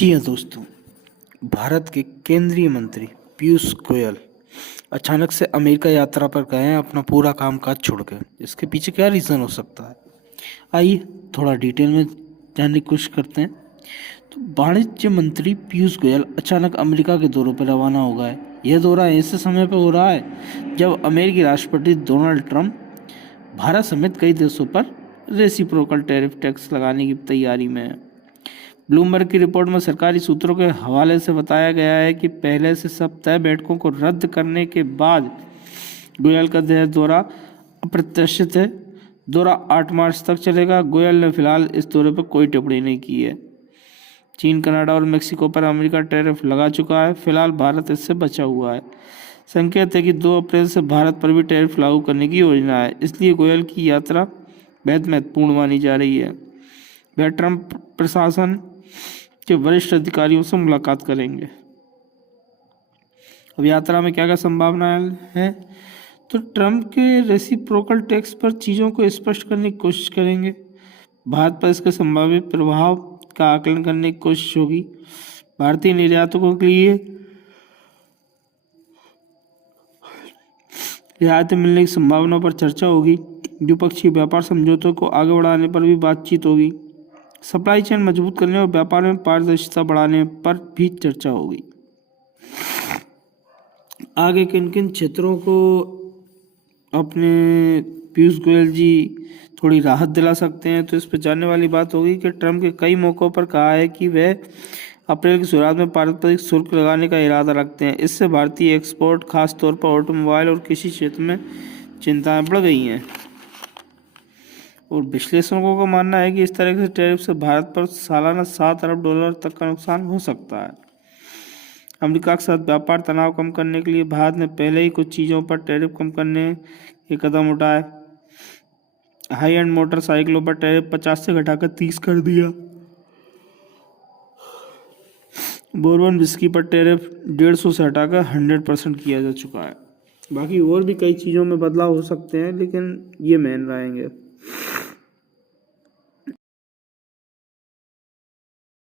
जी हाँ दोस्तों, भारत के केंद्रीय मंत्री पीयूष गोयल अचानक से अमेरिका यात्रा पर गए हैं अपना पूरा कामकाज छोड़ के। इसके पीछे क्या रीज़न हो सकता है, आइए थोड़ा डिटेल में जानने की कोशिश करते हैं। तो वाणिज्य मंत्री पीयूष गोयल अचानक अमेरिका के दौरे पर रवाना हो गए। यह दौरा ऐसे समय पर हो रहा है जब अमेरिकी राष्ट्रपति डोनाल्ड ट्रंप भारत समेत कई देशों पर रेसिप्रोकल टैरिफ टैक्स लगाने की तैयारी में है। ब्लूमबर्ग की रिपोर्ट में सरकारी सूत्रों के हवाले से बताया गया है कि पहले से सब तय बैठकों को रद्द करने के बाद गोयल का यह दौरा अप्रत्याशित है। दौरा 8 मार्च तक चलेगा। गोयल ने फिलहाल इस दौरे पर कोई टिप्पणी नहीं की है। चीन, कनाडा और मेक्सिको पर अमेरिका टैरिफ लगा चुका है। फिलहाल भारत इससे बचा हुआ है। संकेत है कि 2 अप्रैल से भारत पर भी टैरिफ लागू करने की योजना है, इसलिए गोयल की यात्रा बेहद महत्वपूर्ण मानी जा रही है। वह ट्रंप प्रशासन के वरिष्ठ अधिकारियों से मुलाकात करेंगे। अब यात्रा में क्या क्या संभावनाएं हैं, तो ट्रंप के रेसिप्रोकल टैक्स पर चीज़ों को स्पष्ट करने की कोशिश करेंगे। भारत पर इसके संभावित प्रभाव का आकलन करने की कोशिश होगी। भारतीय निर्यातकों के लिए रियायतें मिलने की संभावनाओं पर चर्चा होगी। द्विपक्षीय व्यापार समझौतों को आगे बढ़ाने पर भी बातचीत होगी। सप्लाई चेन मजबूत करने और व्यापार में पारदर्शिता बढ़ाने पर भी चर्चा होगी। आगे किन किन क्षेत्रों को अपने पीयूष गोयल जी थोड़ी राहत दिला सकते हैं, तो इस पर जानने वाली बात होगी कि ट्रंप के कई मौक़ों पर कहा है कि वह अप्रैल की शुरुआत में पारंपरिक शुल्क लगाने का इरादा रखते हैं। इससे भारतीय एक्सपोर्ट, खासतौर पर ऑटोमोबाइल और कृषि क्षेत्र में चिंताएं बढ़ गई हैं। और विश्लेषकों का मानना है कि इस तरह के टैरिफ से भारत पर सालाना $7 अरब तक का नुकसान हो सकता है। अमेरिका के साथ व्यापार तनाव कम करने के लिए भारत ने पहले ही कुछ चीज़ों पर टैरिफ कम करने के कदम उठाए। हाई एंड मोटरसाइकिलों पर टैरिफ 50 से घटाकर 30 कर दिया। बोर्बन विस्की पर टैरिफ 150 से हटाकर 100% किया जा चुका है। बाकी और भी कई चीज़ों में बदलाव हो सकते हैं, लेकिन ये मेन रहेंगे।